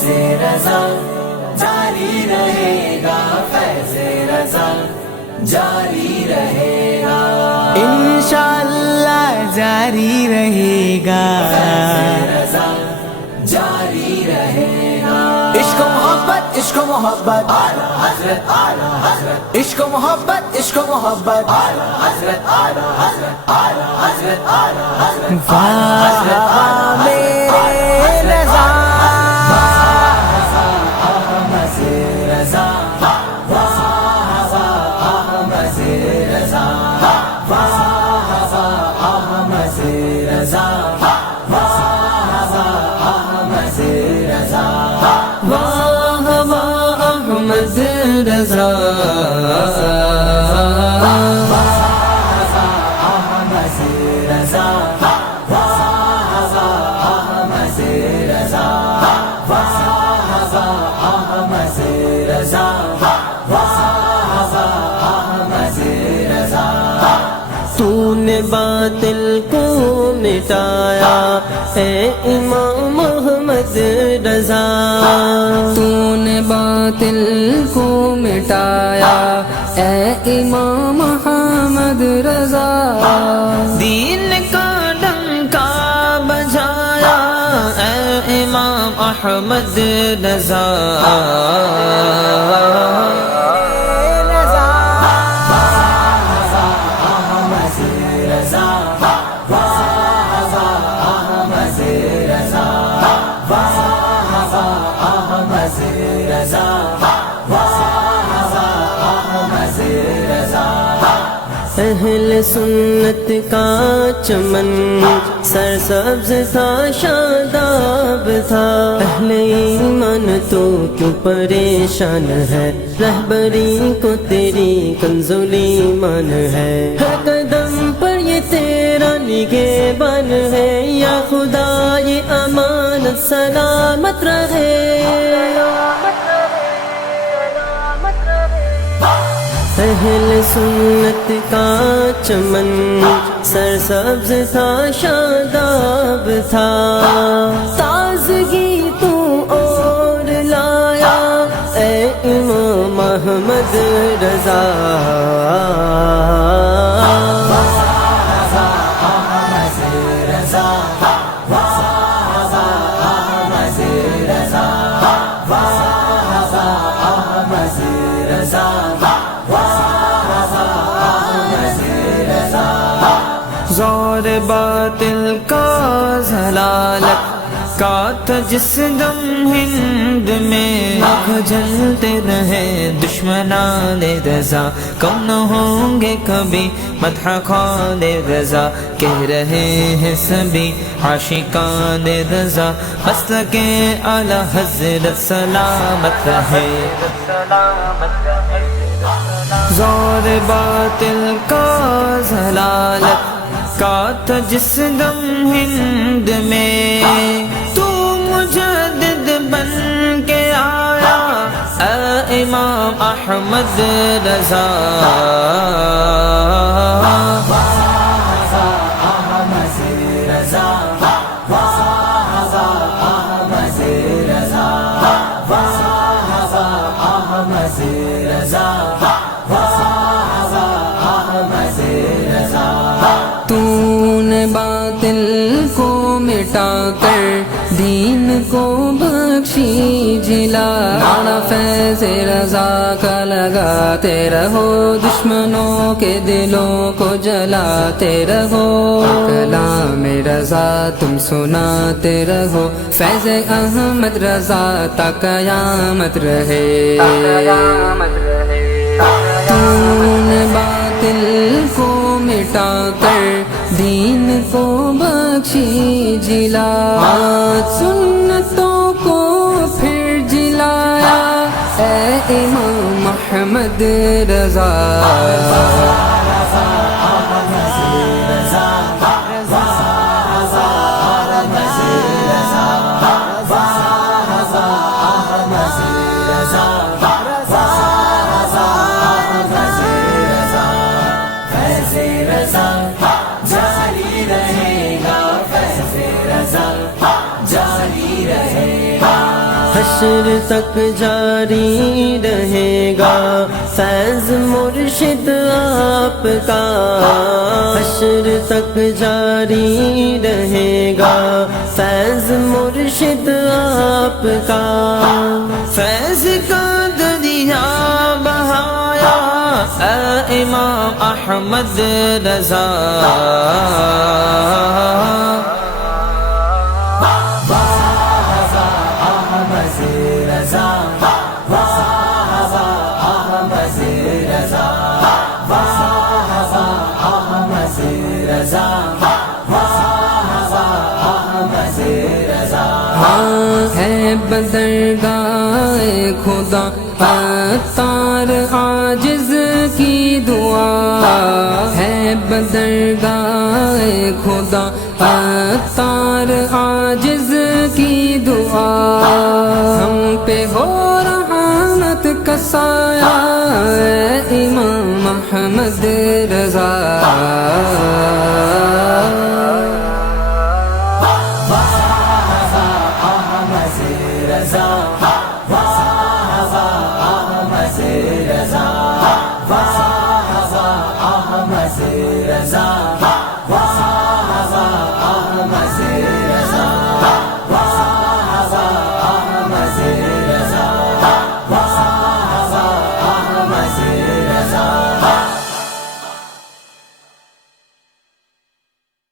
فیض رضا جاری رہے گا، فیض رضا جاری رہے گا، انشاءاللہ جاری رہے گا، فیض رضا جاری رہے گا۔ عشق و محبت، عشق و محبت، اعلیٰ حضرت، اعلیٰ حضرت، عشق و محبت، عشق و محبت، اعلیٰ حضرت، اعلیٰ حضرت، اعلیٰ حضرت، اعلیٰ حضرت، واہ میرے رضا، احمد رضا، واہ احمد رضا، واہ احمد رضا، واہ احمد رضا، واہ واہ احمد رضا، احمد رضا، واہ احمد رضا، واہ احمد رضا، واہ احمد رضا۔ تو نے باطل کو مٹایا اے امام محمد رضا، تو نے باطل کو مٹایا اے امام محمد رضا، دین کا ڈنکا بجایا اے امام احمد رضا، اہل سنت کا چمن سرسبز تھا، شاداب تھا، اہل ایمان تو کیوں پریشان ہے، رہبری کو تیری کنزُل ایمان ہے، ہر قدم پر یہ تیرا نگہبان ہے، یا خدا یہ امانت سلامت رہے۔ اہل سنت کا چمن سرسبز تھا، شاداب تھا، تازگی تو اور لایا اے امام احمد رضا، زور باطل کا ضلالت کا تھا جس دم ہند میں، جلتے رہے دشمنان رضا، کم نہ ہوں گے کبھی مدح خوان رضا، کہہ رہے ہیں سبھی عاشقان رضا، مسلک اعلیٰ حضرت سلامت رہے۔ زور باطل کا ضلالت کا تھا جس دم ہند میں، تو مجدد بن کے آیا اے امام احمد رضا، تو نے باطل کو مٹا کر دین کو بخشی جلا، نعرہ فیض رضا کا لگاتے رہو، دشمنوں کے دلوں کو جلاتے رہو، کلام رضا تم سناتے رہو، فیض احمد رضا تا قیامت رہے۔ تو نے باطل کو مٹا کر دین کو بخشی جلا، سنتوں کو پھر جلایا اے امام محمد رضا، حشر تک جاری رہے گا فیض مرشد آپ کا، حشر تک جاری رہے گا فیض مرشد آپ کا، فیض کا دریا بہایا اے امام احمد رضا، ہے بدرگاہ خدا عطار عاجز کی دعا، ہے بدرگاہ خدا عطار عاجز کی دعا، ہم پہ ہو رحمت کا سایہ اے امام احمد رضا۔